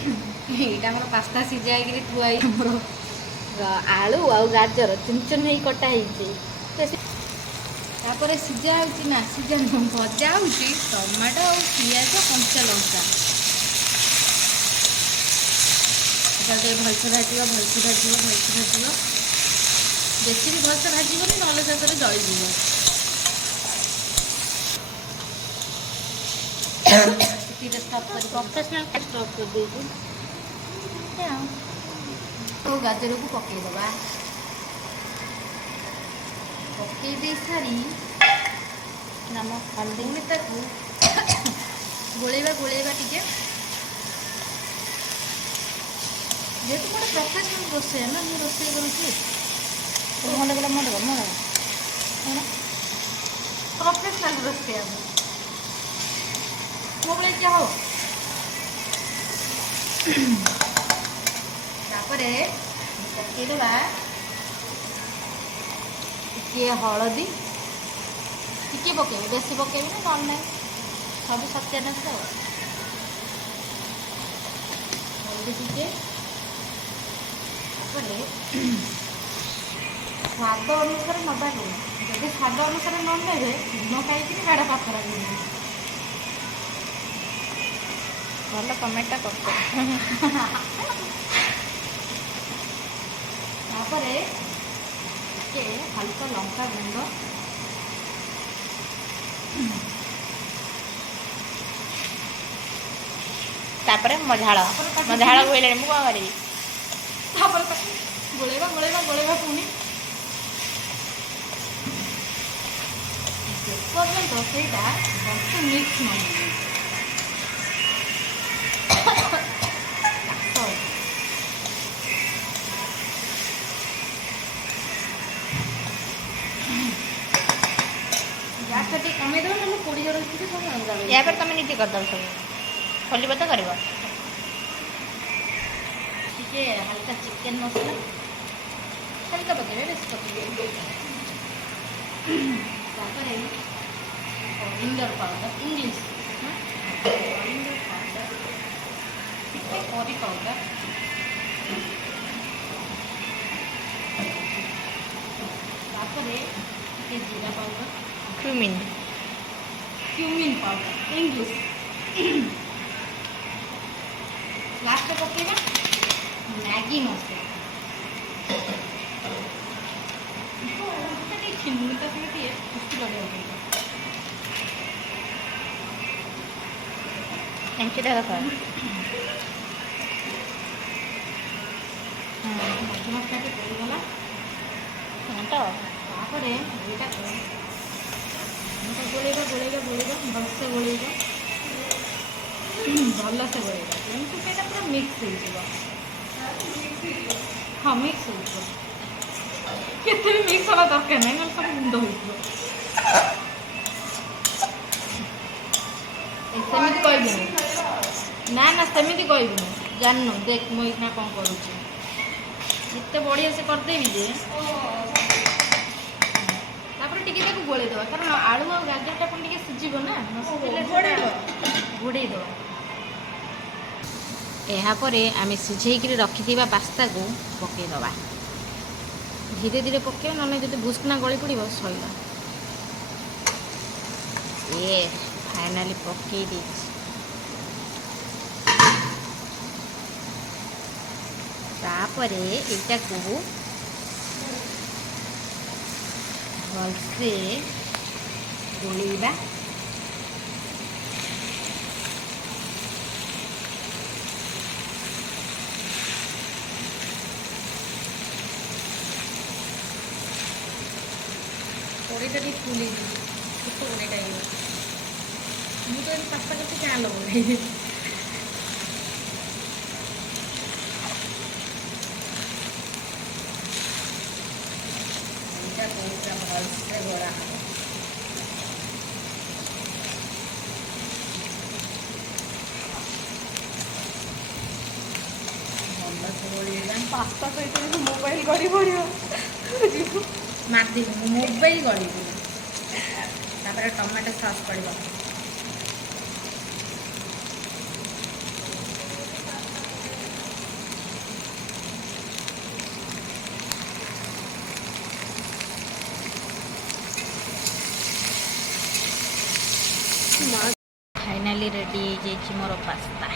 ଏଇଟା ଆମର ପାସ୍ତା ସିଝା ହେଇକିରି ଥୁଆ ହେଇଛି। ଆମର ଆଳୁ ଆଉ ଗାଜର ଚୁନ ଚୁନ ହେଇ କଟା ହେଇଛି। ତାପରେ ସିଝା ହେଉଛି ନା ସିଝା ନୁହଁ ଭଜା ହେଉଛି ଟମାଟୋ ଆଉ ପିଆଜ କଞ୍ଚା ଲଙ୍କା। ଏଟା ଟିକେ ଭଲସେ ଭାଜିବ ଭଲସେ ଭାଜିବ ଭଲସେ ଭାଜିବ। ବେଶୀ ବି ଭଲସେ ଭାଜିବନି ନହେଲେ ଶେଷରେ ଜଳିଯିବ। ଟିକେ ପ୍ରଫେସନାଲ ଷ୍ଟପ୍ କରିଦେଇଛୁ। ଆଉ ଗାଜରକୁ ପକେଇଦବା। ପକେଇ ଦେଇ ସାରି ନମକ ହଳଦୀ ପୁଣି ତାକୁ ଗୋଳେଇବା ଗୋଳେଇବା ଟିକେ। ଯେହେତୁ ମୋର ପ୍ରଫେସନାଲ ରୋଷେଇ ନା ମୁଁ ରୋଷେଇ କରୁଛି। प्रोफेशनल रोषे मो भले क्या हो पकईदे टे हलदी टी पकईबे बेसी पकईबे ना ना सब सत्यानाश हलदी टे स्वाद अनुसार नवा लुण जब स्वाद अनुसार न ने लुण खाई हाड़ पाखर भल कमेंटा करपर टे हल्का लंका गुंड मो झाड़ बोले मुझे गोलेबा गोलेबा गोलेबा पुणी पर्यंत सेटा भलसे मिक्स न गैस टे कमे दो ना पोड़ी जड़ या पर तुम नीति करदे सब खोल तो कर हल्का चिकेन मसला हल्का पकड़े बेस पकड़े coriander powder English coriander powder curry powder जीरा powder cumin powder English last पकेगा मैगी मसला मसला पड़गला तो गोलेगा गोलेगा गोलेगा भलसे गोलेगा भलसे गोलेगा जमी पूरा मिक्स हो हाँ मिक्स हो मिक्स हवा दरकार ना सब गुंड हो सेमती कहबी ना ना सेमती कहबी जानू देख मुझे कौन करुँचे बढ़िया से करदेवी जे टिके गोलेदवा कारण आलू और गाजरटा पुणी सीझब ना घोड़े यापर आम सीझे रखि पास्ता को पकईदबा धीरे धीरे पकड़ ना जो भूसना गली पड़ सैला ये फाइनाली पकई दे तापर एटा को भलसे गोलेबा कड़ईटा टी फुल छोट कड़ईटा मुझे पास्ता करते क्या लगे भलसे गड़ा पास्ता सहित मोबाइल गड़ी पड़ो मारदी मोबाइल गड़ी टमाटो सॉस पड़ो फाइनाली रेडी हो मोर पास्ता।